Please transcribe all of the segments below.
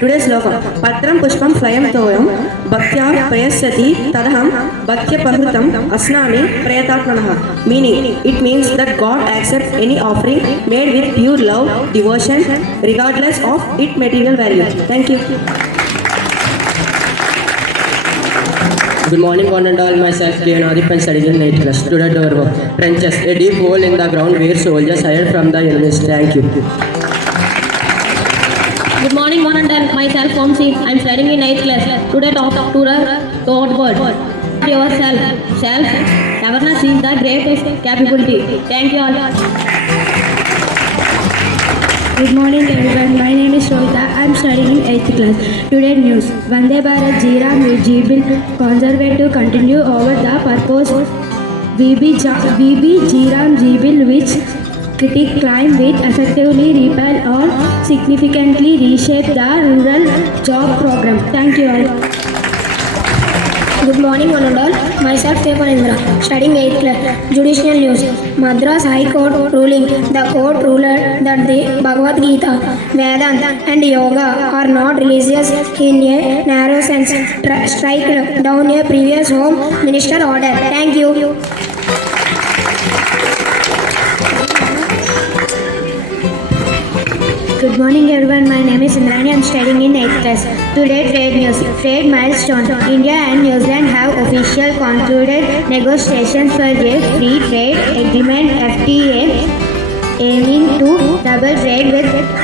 Today's slogan: Patram Pushpam Flayam Toyam Bhaktya Prayasyati Tadaham Bhaktya Pahrutam Asnami Prayatatmanaha. Meaning, it means that God accepts any offering made with pure love, devotion, regardless of its material value. Thank you. Good morning, one and all. Myself, Vidyasagara, and studies in 8th class. Today, our work. Trenches, a deep hole in the ground where soldiers hide from the enemies. Thank you. Good morning, one and all. Myself, Omsi. I am studying in 8th class. Today, talk to the third word. Yourself. Self-awareness is the greatest capability. Thank you all. Good morning everyone, my name is Sharada. I am studying in 8th class. Today news, Vande Bharat G-Ram G-Bill conservative continue over the purpose VB G-Ram G-Bill which critic claim will effectively repeal or significantly reshape the rural job program. Thank you all. Good morning, one and all. Myself, Indra, studying 8th class. Judicial news. Madras High Court ruling. The court ruled that the Bhagavad Gita, Vedanta, and Yoga are not religious in a narrow sense. Strike down a previous Home Minister order. Thank you. Good morning everyone, my name is Indrani. I am studying in 8th class. Today trade news. Trade milestone. India and New Zealand have officially concluded negotiations for a free trade agreement FTA aiming to double trade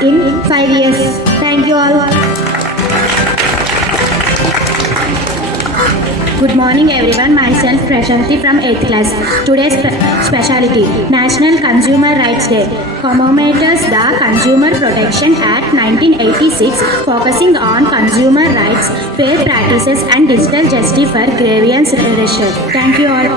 in 5 years. Thank you all. Good morning everyone, myself Prashanti from 8th class. Today's speciality, National Consumer Rights Day, commemorates the Consumer Protection Act 1986, focusing on consumer rights, fair practices and digital justice for grievance redressal. Thank you all.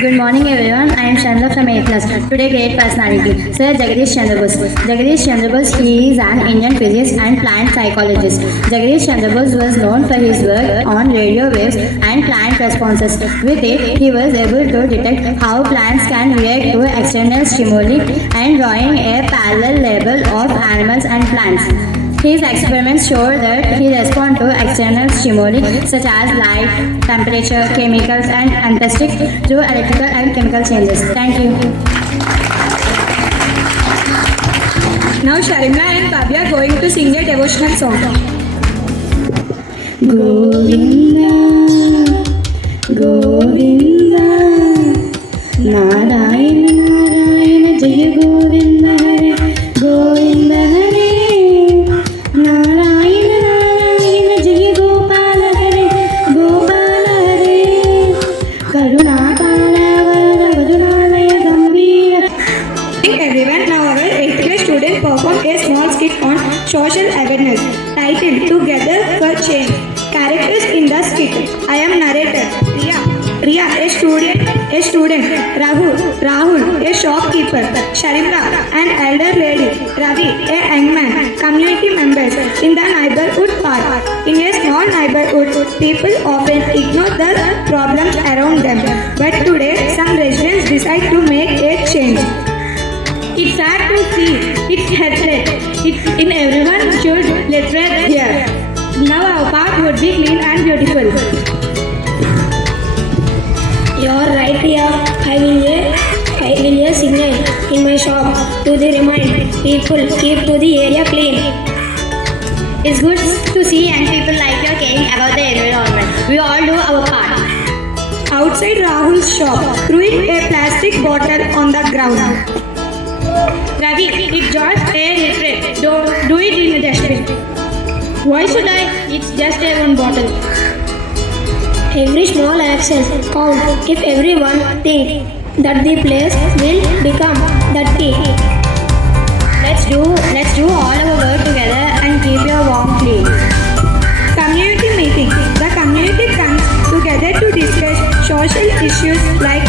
Good morning everyone, I am Chandra from 8th class. Today great personality, Sir Jagadish Chandra Bose. Jagadish Chandra Bose, he is an Indian physicist and plant psychologist. Jagadish Chandra Bose was known for his work on radio waves and plant responses. With it, he was able to detect how plants can react to external stimuli and drawing a parallel label of animals and plants. His experiments showed that he responds to external stimuli such as light, temperature, chemicals and anesthetic to electrical and chemical changes. Thank you. Now Sharima and Kavya are going to sing a devotional song. Govinda, Govinda, Narayana, Narayana, Jaya Govinda Hare, Govinda Hare. Narayana Narayana Jaya Gopala Hare Gopala Hare Karunapala Varada Vadunalaya Gambira. Everyone, now our 8th grade student perform a small skit on social awareness titled Together for Change. Characters in the skit. I am narrator Riya, a student, Rahul, a shopkeeper, Sharima, an elder lady, Ravi, a young man, community members in the neighborhood park. In a small neighborhood, people often ignore the problems around them. But today, some residents decide to make a change. It's sad to see, it's helpless. It's in everyone should literate here. Now our park would be clean and beautiful. You're right, Priya. I will a signal in my shop to remind people keep to the area clean. It's good to see young people like you caring about the environment. We all do our part. Outside Rahul's shop, throwing a plastic bottle on the ground. Ravi, it's just a litter. Do it in the dustbin. Why should I? It's just a one bottle. Every small action counts if everyone thinks that the place will become dirty. Let's do all our work together and keep your home clean. Community meeting. The community comes together to discuss social issues like